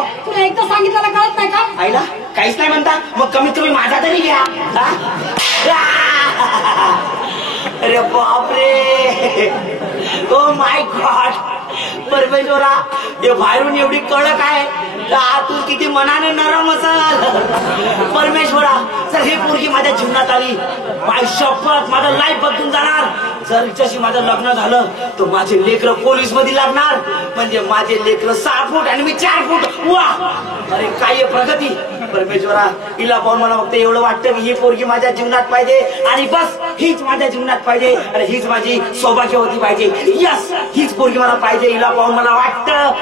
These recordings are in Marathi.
हो? तुला एकदा सांगितलं कळत नाही का? आईला काहीच नाही म्हणता, मग कमीत कमी माझा तरी घ्या. अरे बापरे, ओ माय गॉड, परमेश्वरा, हे बाहेरून एवढी कडक आहे, आतून किती मनाने नरम असेल. परमेश्वरा, जर ही पोरगी माझ्या जीवनात आली, बाय शपथ माझं लाईफ बदलून जाणार. जर हिच्याशी माझं लग्न झालं तर माझे लेकर पोलीस मध्ये लागणार, म्हणजे माझे लेकर 6 फूट आणि मी 4 फूट. वा, अरे काय प्रगती. परमेश्वरा, हिला पाहून मला फक्त एवढं वाटतं की ही पोरगी माझ्या जीवनात पाहिजे, आणि बस हीच माझ्या जीवनात पाहिजे, आणि हीच माझी सौभाग्यवती पाहिजे. यस, हीच पोरगी मला पाहिजे. हिला पाहून मला वाटतं.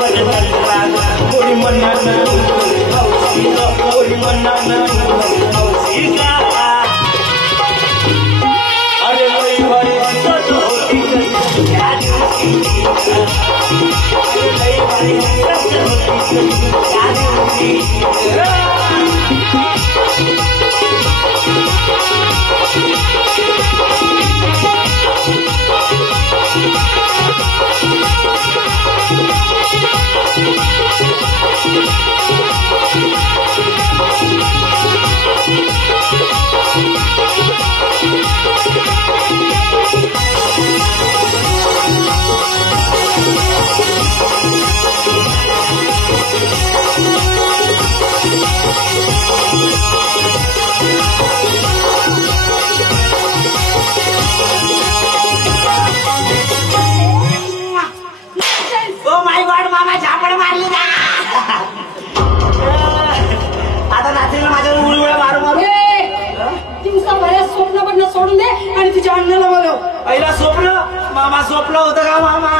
Swallow लई भारी गाणी होती. ओ माय गॉड मामा झापड मारली ना. आता नाचेल माझ्यावर उलगड्या मारू मारू. दिवसाभरात स्वप्न बघणं सोडून दे आणि तुझ्या अण्णाला बोलव. पहिला स्वप्न मामा स्वप्न होतं का मामा.